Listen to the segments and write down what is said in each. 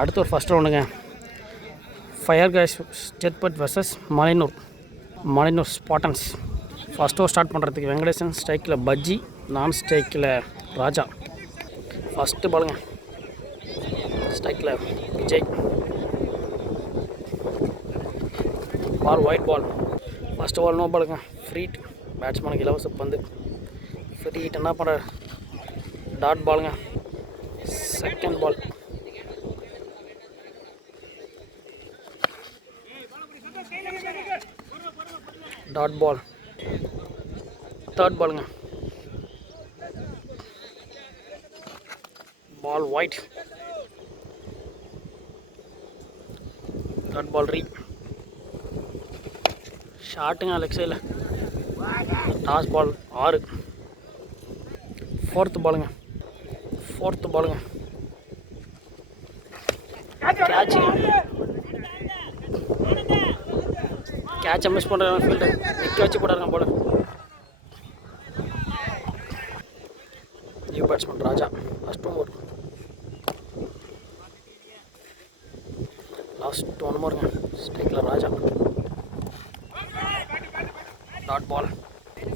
அடுத்து ஒரு ஃபஸ்ட் ரவுண்டுங்க. ஃபயர் கேஸ் ஸ்டெட்பட் versus Malainur Spartans. First over start பண்ணுறதுக்கு வெங்கடேசன், ஸ்ட்ரைக்கில் பஜ்ஜி, நான் ஸ்ட்ரைக்கில் ராஜா. ஃபஸ்ட்டு பாலுங்க. ஸ்ட்ரைக்கில் Vijay. Ball wide ball. First ball no பாலுங்க. ஃப்ரீட். பேட்ஸ்மேனுக்கு இலவச பந்து. ஃப்ரீட் என்ன பண்ணுற டாட் பாலுங்க. Second ball. Dot ball. Third பாலுங்க. Ball white. தேர்ட் பால் ஷாட்டுங்க லெக் சைடில். டாஸ் பால் 6. ஃபோர்த்து பாலுங்க. கேட்சை மிஸ் பண்ணுறாங்க. ஃபீல்டர் நிற்க வச்சு போட்டாருங்க போல. New batsman Raja. First over. Last 1 ஓவருங்க. ஸ்ட்ரைக்கில் Raja. Dot ball.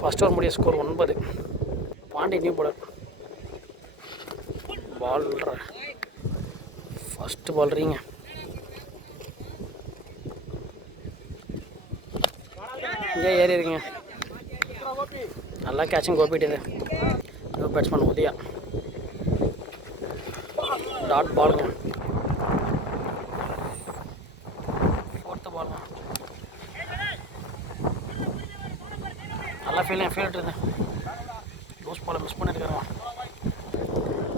First over முடிய score 9. Pandi new bowler. Ball first ball ரீங்க. இங்கே ஏறி இருக்குங்க. நல்லா கேட்சிங் கோப்பிட்டு. New batsman Udaya. டாட் பாலுங்க. ஃபோர்த்து பாலுங்க. நல்லா ஃபீல்ட் இருந்தேன். லூஸ் பாலை மிஸ் பண்ணியிருக்காருங்க.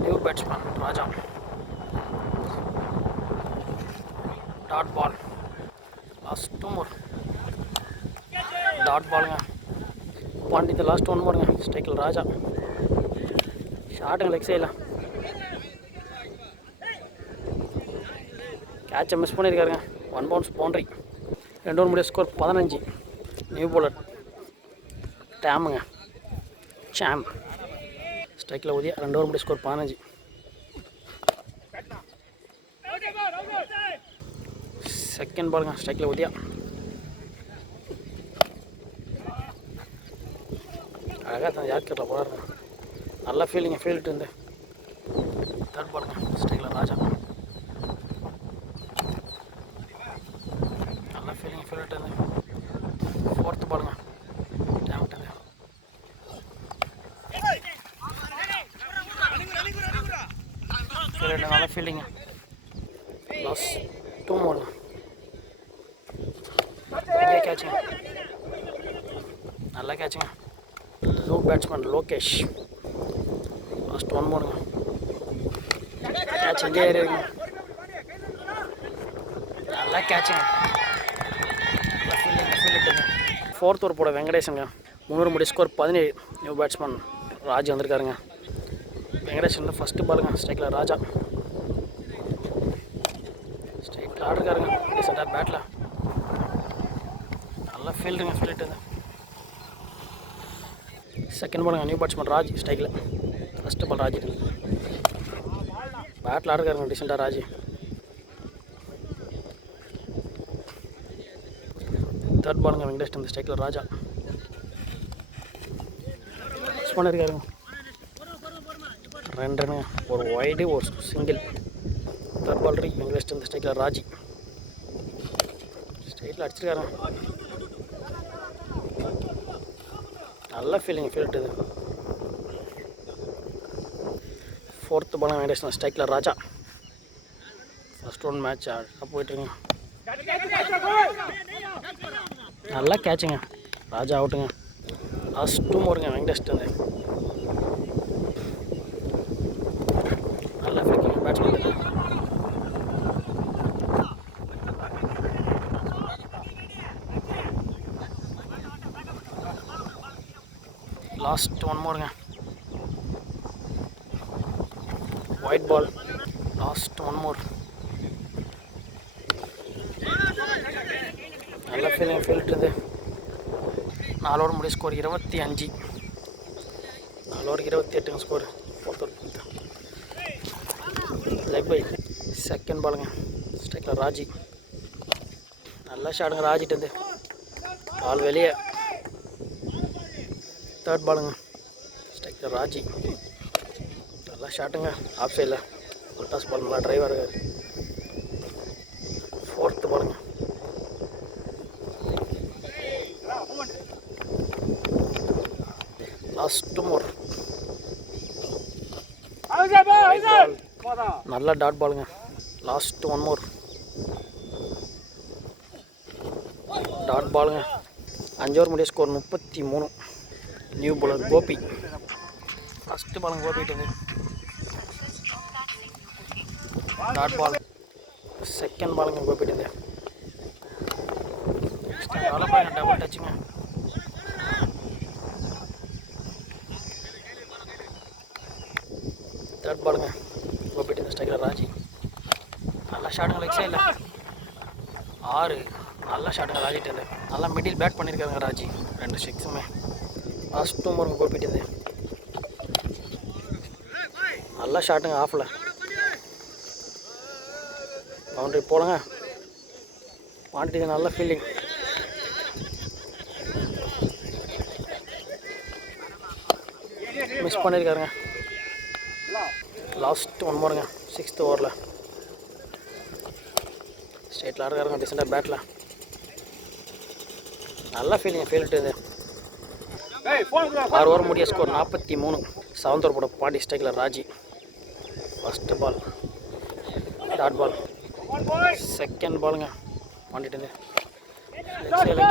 New batsman Raja. Dot ball. Last 2 more. Dot பாலுங்க. பாண்டித்த லாஸ்ட் 1 பாருங்க. ஸ்ட்ரைக்கில் ராஜா. ஷாட்டுங்க லெக் சைடில். கேட்சை மிஸ் பண்ணியிருக்காருங்க. 1 bounce பவுண்ட்ரி. 2 ஓவர் முடிய ஸ்கோர் 15. நியூ பாலர் டேமுங்க. ஸ்ட்ரைக்கில் உதயா. 2 ஓவர் முடிய ஸ்கோர் 15. செகண்ட் பாலுங்க. ஸ்ட்ரைக்கில் உதயா. அழகாக தான் யார்கரில் போகிறாருங்க. நல்லா ஃபீல்டு இருந்து. தேர்ட் பாலுங்க. ஸ்ட்ரைக்கில் ராஜா. நல்லா ஃபீல்டு இருந்து. ஃபோர்த்து பாலுங்க. டேமிட்டுங்க. நல்லா ஃபீல்டிங்க. Last 2 more. எங்கே கேட்சுங்க. நல்லா கேட்சுங்க. New batsman Lokesh. Last 1 more. Catch எங்கே ஏறி இருக்குங்க. நல்லா கேட்சுங்க. நல்லா ஃபீல்டுங்க. ஃபோர்த் ஓவர் போட வெங்கடேஷனுங்க. 3 ஓவர் முடிய ஸ்கோர் 17. நியூ பேட்ஸ்மேன் ராஜ் வந்திருக்காருங்க. வெங்கடேஷன் ஃபஸ்ட்டு பாலுங்க. ஸ்ட்ரைக்கில் ராஜா. ஸ்ட்ரைக்கில் ஆடுறாருங்க. ரீசெண்டாக பேட்டில் நல்லா ஃபீல்டு. செகண்ட் பாலுங்க. New batsman Raj. ஸ்ட்ரைக்கில் ஃபஸ்ட்டு பால் ராஜ். பேட்டில் ஆடுறாருங்க ரீசெண்டாக ராஜ். தேர்ட் பாலுங்க. வெங்கடேஷ் இந்த ஸ்ட்ரைக்கில் ராஜா. மிஸ் பண்ணியிருக்காருங்க. 2 ரன்னு. ஒரு வைடு ஒரு சிங்கிள். தேர்ட் பால் வெங்கடேஷ் இந்த ஸ்ட்ரைக்கில் ராஜி. ஸ்ட்ரைக்கில் அடிச்சிருக்காருங்க. நல்லா ஃபீல்டு இது. ஃபோர்த்து பால் வெங்கடேஷ் ஸ்ட்ரைக்கில் ராஜா. ஃபஸ்ட் 1 மேட்ச் அழகாக போயிட்டுருங்க. நல்லா கேட்சுங்க. ராஜா அவுட்டுங்க. Last 2 more. வெங்கடேஷ் வந்து நல்லா fielding batsman. Last 1 more. Wide ball. Last 1 more. நல்லா ஃபீல்டு இருந்து. 4 ஓவர் முடிய score 25. 4 over 28 score. 4th over leg bye second பாலுங்க ஸ்ட்ரைக்கில் ராஜி. நல்லா ஷாட்டுங்க ராஜிட்டேருந்து, பால் வெளியே. தேர்ட் பாலுங்க ஸ்ட்ரைக்கில் ராஜி. நல்லா ஷாட்டுங்க ஆஃப் சைடில். ஃபுல் டாஸ் பால், நல்லா டிரைவர் இருக்கார். ஃபோர்த்து பாலுங்க லாஸ்ட் 2 more. நல்ல டாட் பாலுங்க. Last 1 more. டாட் பாலுங்க. 5 ஓவர் முடிய score 33. New bowler Gopi. First பாலுங்க கோபிட்டு டாட் பால். செகண்ட் பாலுங்க கோபிட்டு டபுள் டச்சுங்க. தேர்ட் பாலுங்க கோபிட்டு ஸ்ட்ரைக்கில் ராஜி. நல்லா ஷாட்டுங்க லெக் சைடில் 6. நல்லா ஷாட்டுங்க ராஜிட்டு. நல்லா மிடில் பேட் பண்ணியிருக்காங்க ராஜி. 2 6மே. லாஸ்ட் 2 more கோபிட்டு. நல்லா ஷாட்டுங்க ஆஃபில். பவுண்ட்ரி போடுங்க. பாண்டிக்கு நல்ல ஃபீல்டிங். மிஸ் பண்ணியிருக்காருங்க. லாஸ்ட் 1 more 6th ஓவரில். ஸ்ட்ரைட்டில் இருக்காருங்க டிசெண்டாக பேட்டில். நல்லா ஃபீல்டிங் ஃபீல்டு இது. 6 ஓவர் முடிய ஸ்கோர் 43. 7th ஓவர் போட பாண்டி ஸ்ட்ரைக்கில் Raji. First ball dot ball. Second பாலுங்க பாண்டிட்டு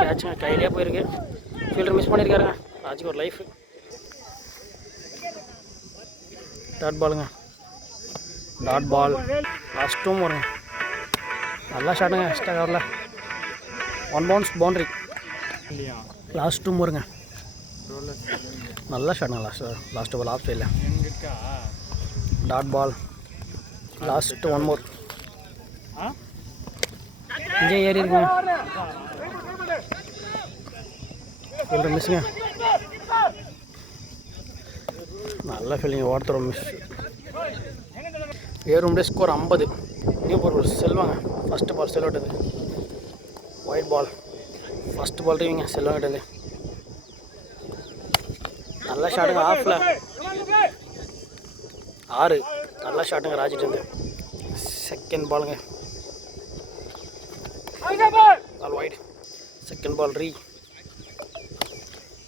கேட்சுங்க கையிலே போயிருக்கு. ஃபீல்டர் மிஸ் பண்ணியிருக்காருங்க. ராஜிக்கு ஒரு லைஃப். டாட் பாலுங்க டாட் பால். Last 2 more. நல்லா ஷாட்டுங்க எக்ஸ்ட்ரா கவரில். 1 bounce பவுண்ட்ரி. Last 2 more. நல்லா ஷாட்டுங்க. லாஸ்ட் பால் ஆஃப் சைடில். Dot ball. Last 1 more. இங்கே ஏறி இருக்குங்க. ஃபீல்டர் மிஸ்ஸுங்க. நல்ல ஃபீல்டிங். ஒருத்தர் மிஸ். ஏறும் ஸ்கோர் 50. நியூ பால் செல்வாங்க. ஃபஸ்ட்டு பால் செல்வாட்டது. Wide ball. ஃபஸ்ட்டு பால் ரீவிங்க செல்வாங்கிட்டது. நல்லா ஷாட்டுங்க ஆஃபில். 6. நல்லா ஷாட்டுங்க ராஜிட்டு. செகண்ட் பாலுங்க பால் வைட். செகண்ட் பால் ரீ.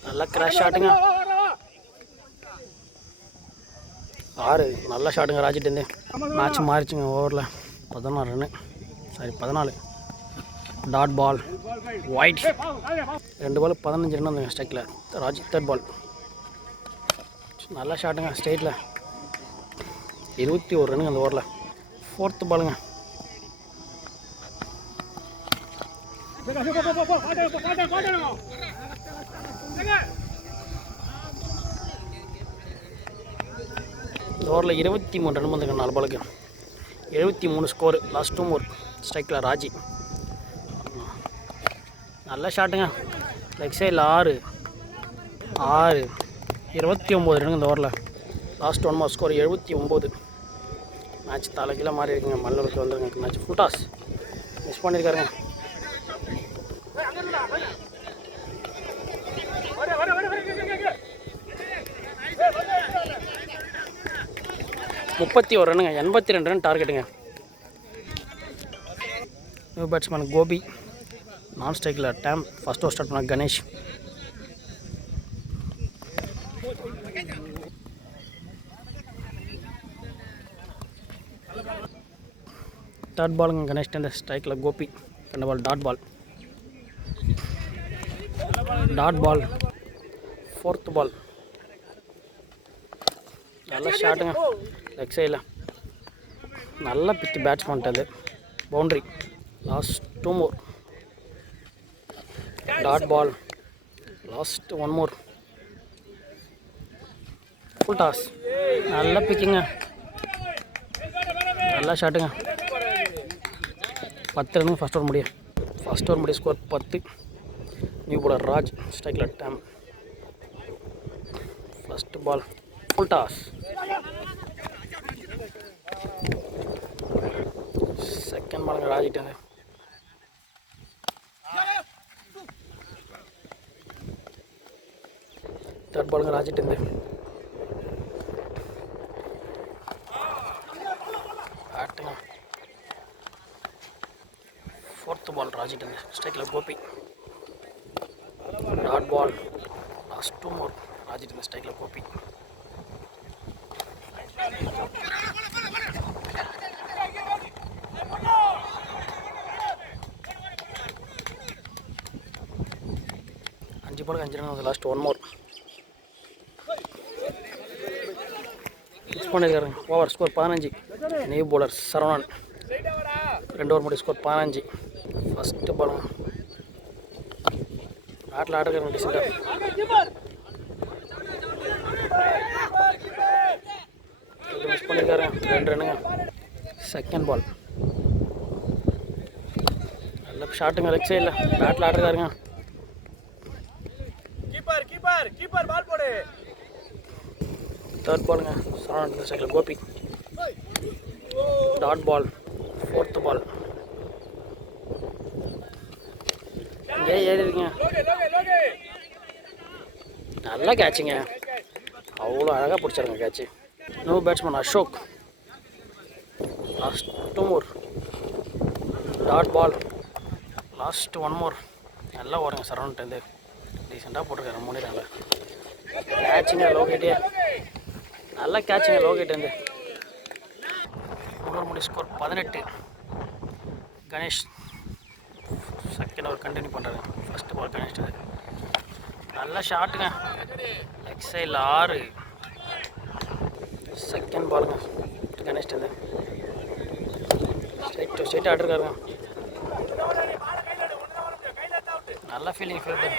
நல்லா கிராஷ் ஷாட்டுங்க. 6. நல்லா ஷாட்டுங்க ராஜிட்டு. மேட்ச் மாறிச்சுங்க. ஓவரில் 16 run. Sorry 14. Dot ball wide. 2 ball 15 run வந்துங்க ஸ்ட்ரைக்கில் ராஜி. தேர்ட் பால் நல்லா ஷாட்டுங்க ஸ்ட்ரைட்டில். 21 ரன்னுங்க அந்த ஓவரில். ஃபோர்த்து பாலுங்க இந்த ஓவரில் 23 ரன் வந்துங்க 4 பாலுக்கு. 73 ஸ்கோரு. Last 2 more. ஸ்ட்ரைக்கில் ராஜி. நல்ல ஷாட்டுங்க லெக் சைடில். 6. 29 ரன்னுங்க இந்த ஓவரில். Last 1 more score 79. மேட்ச் தலைக்கீழ மாறி இருக்குங்க. மல்லூருக்கு வந்துருங்க மேட்ச். ஃபுல் டாஸ் மிஸ் பண்ணியிருக்காருங்க. முப்பத்தி 1 ரன்னுங்க. 82 ரன் டார்கெட்டுங்க. New batsman Gopi. நான் ஸ்ட்ரைக்கில் டேம். ஃபஸ்ட் ஓவர் ஸ்டார்ட் பண்ண கணேஷ். தேர்ட் பாலுங்க கணேஷ். ஸ்ட்ரைக்கில் Gopi. 2 ball dot ball. Dot ball. Fourth ball நல்ல ஷாட்டுங்க லெக் சைடில். நல்லா பிச்சு பேட்ச் பண்ணிட்டது. Boundary. Last 2 more. Dot ball. Last 1 more. Full toss. நல்ல பிக்கிங்க. நல்லா ஷாட்டுங்க. 10 ரன் ஃபஸ்ட் ஓவர் முடியும். ஃபஸ்ட் ஓவர் முடிய ஸ்கோர் 10. New bowler Raj. ஸ்ட்ரைக்கில் டேம். First ball full toss. Second பாலுங்க ராஜிட்டு. தேர்ட் பாலுங்க ராஜிட்டு. பேட்டுங்க. ஃபோர்த்து பால் ராஜிட்டு. ஸ்ட்ரைக்கில் Gopi. Dot ball. Last 2 more ராஜிட்டு. ஸ்ட்ரைக்கில் கோபி. பாலுக்கு 5 ரன். Last 1 more. மிஸ் பண்ணியிருக்காருங்க. Over score 15. New bowler Saravanan 2 over முடி ஸ்கோர் 15. ஃபஸ்ட்டு பாலுங்க. பேட்டில் ஆடுறாங்க டிசெண்டாக. மிஸ் பண்ணியிருக்காருங்க. 2 ரன்னுங்க. Second ball. நல்ல ஷாட்டுங்க. லெக் சைடில் பேட்டில் ஆடுறாருங்க. கீப்பர் பால் போடு. தேர்ட் பாலுங்க சரவணன். சைக்கிள் Gopi. Dot ball. Fourth ball. இங்கே ஏறிங்க. நல்லா கேட்சுங்க. அவ்வளோ அழகாக பிடிச்சாருங்க catch. New batsman Ashok. Last 2 more. Dot ball. Last 1 more. நல்லா ஓடுங்க சரவணன்ட்டு. டீசெண்டாக போட்டிருக்காரு. 3 ரன்ல கேட்சுங்க. லோகேட்டே நல்லா கேட்சுங்க. லோகேட்டு முதல் முடி score 18. Ganesh second over continue பண்ணுறாரு. ஃபஸ்ட்டு பால் கணேஷ். நல்ல ஷாட்டுங்க. லெக் சைடில் 6. செகண்ட் பாலுங்க கணேஷ். ஸ்ட்ரைட் ஆடிருக்காருங்க. நல்ல ஃபீல்டிங் ஃபீல்டு.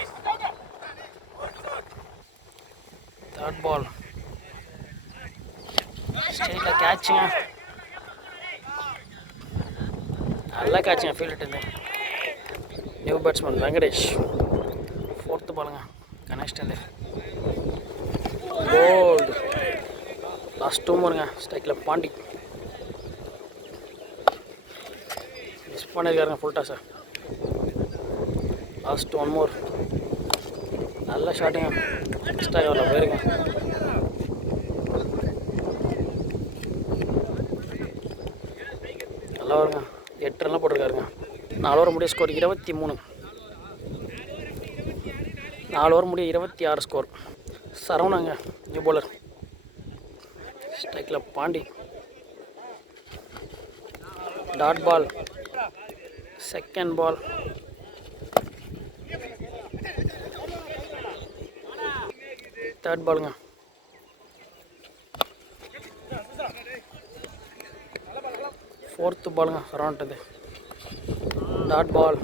Third ball. ஸ்ட்ரைட்டில் கேட்சுங்க. நல்லா கேட்சுங்க. Field. New batsman Venkatesh. Fourth பாலுங்க கணேஷ். போல்டு. லாஸ்ட் 2 moreங்க. ஸ்ட்ரைக்கில் பாண்டி. மிஸ் பண்ணியிருக்காருங்க. ஃபுல் டாஸை. Last 1 more. நல்ல ஷாட்டுங்க. எக்ஸ்ட்ரா எவ்வளோ போயிருங்க. நல்லா வருங்க. 8 ரன்லாம் போட்டிருக்காருங்க. 4 ஓவர் முடிய ஸ்கோர் 23. 4 ஓவர் முடிய 26 ஸ்கோர். சரவணாங்க நியூ பவுலர். ஸ்ட்ரைக்கில் Pandi. Dot ball. Second ball. Third பாலுங்க. ஃபோர்த்து பாலுங்க சரவணன்ட்டு. Dot ball.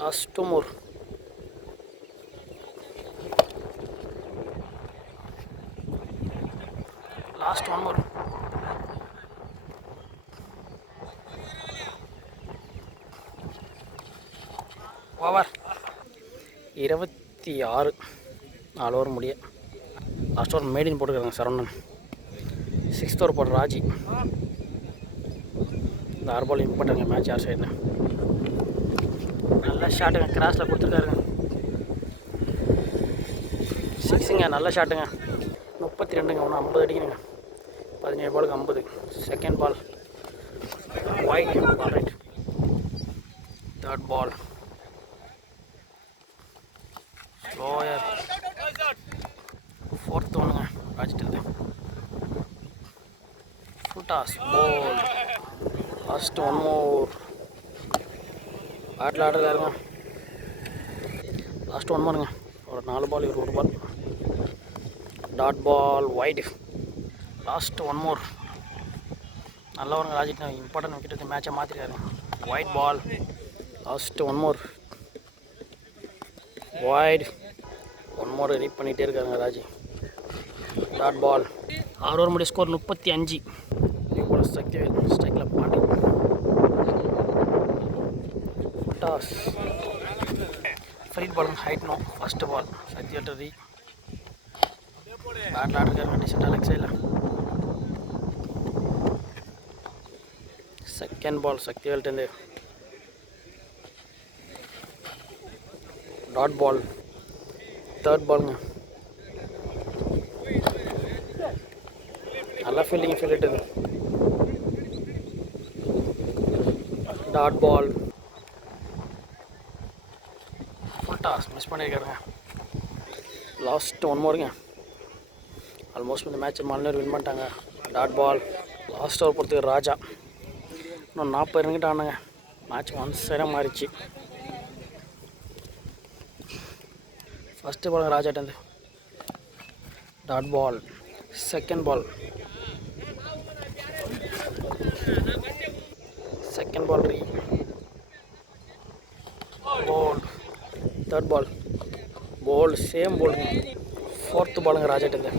Last 2 more. Last 1 more. Over 26. 4 over முடிய. லாஸ்ட் ஓவர் மேடின் போட்டுக்கிறாங்க சரவணன். 6th ஓவர் போடுற ராஜி. இந்த 6 பால் இம்பார்ட்டன்ங்க மேட்ச் யார் சைடுன்னு. நல்ல ஷாட்டுங்க. கிராஸில் கொடுத்துருக்காருங்க. 6ங்க. நல்ல ஷாட்டுங்க. 32ங்க. ஒன்று 50 அடிக்கிறேங்க. 17 பாலுக்கு 50. Second ball wide. All right. Third ball slower. Fourth ஒன்றுங்க ராஜிட்டு. Full toss. போல். Last 1 more. பேட்டில் ஆடுறாருங்க. லாஸ்ட் 1 moreங்க. ஒரு 4 பால் இவர் 1 ball. Dot ball wide. Last 1 more. நல்லா வருங்க ராஜிட்டு. இம்பார்ட்டன்ட் விக்கெட் மேட்சை மாற்றிருக்காரு. Wide ball. Last 1 more. Wide. 1 more ரீட் பண்ணிகிட்டே இருக்காருங்க ராஜி. Dot ball. 6 ஓவர் முடிய ஸ்கோர் 35. New bowler Sakthivel. ஸ்ட்ரைக்கில் பாண்டி. டாஸ். ஃப்ரீட் பாலுங்க. ஹைட் நோ. ஃபஸ்ட்டு பால் சக்திவேல் ரீ. பேட்டில் ஆடுறாருங்க. டிசெண்டாக லெக் சைடில். செகண்ட் பால் சக்திவேல்ட்டேருந்து. டாட் பால் தேர்ட் பாலுங்க. நல்லா fielding field. Dot ball full toss miss பண்ணியிருக்காருங்க. லாஸ்ட் ஒன் மோருங்க. ஆல்மோஸ்ட் இந்த மேட்ச் மலைநூர் வின் பண்ணிட்டாங்க. டாட் பால் லாஸ்ட் ஓவர் பொறுத்துக்கு ராஜா. இன்னும் 40 ரன்கிட்ட ஆனாங்க. மேட்ச் ஒன் சைடாக மாறிச்சு. ஃபஸ்ட்டு பாலுங்க ராஜாட்டேருந்து. டாட் பால் செகண்ட் பால் ரீ பால் தேர்ட் பால் போல் சேம் போலுங்க. ஃபோர்த்து பாலுங்க ராஜாட்டேருந்து.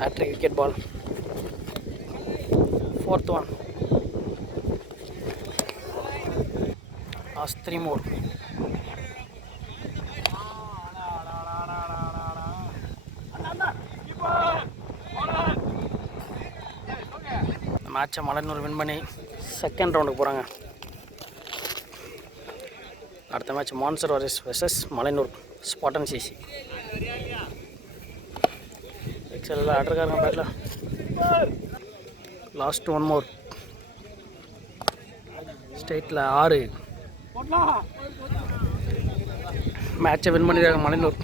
Hat trick wicket ball. Fourth one. Last 3 more. மேட்சை மலைநூர் வின் பண்ணி செகண்ட் ரவுண்டுக்கு போகிறாங்க. அடுத்த மேட்ச் மான்சர் வெர்சஸ் மலைநூர் ஸ்பாட்டன் சிசி. எக்ஸல் ஆட்ருக்காருங்க பேட்டில். Last one more. ஸ்டேட்டில் 6 மேட்சை வின் பண்ணியிருக்காங்க மலைநூர்.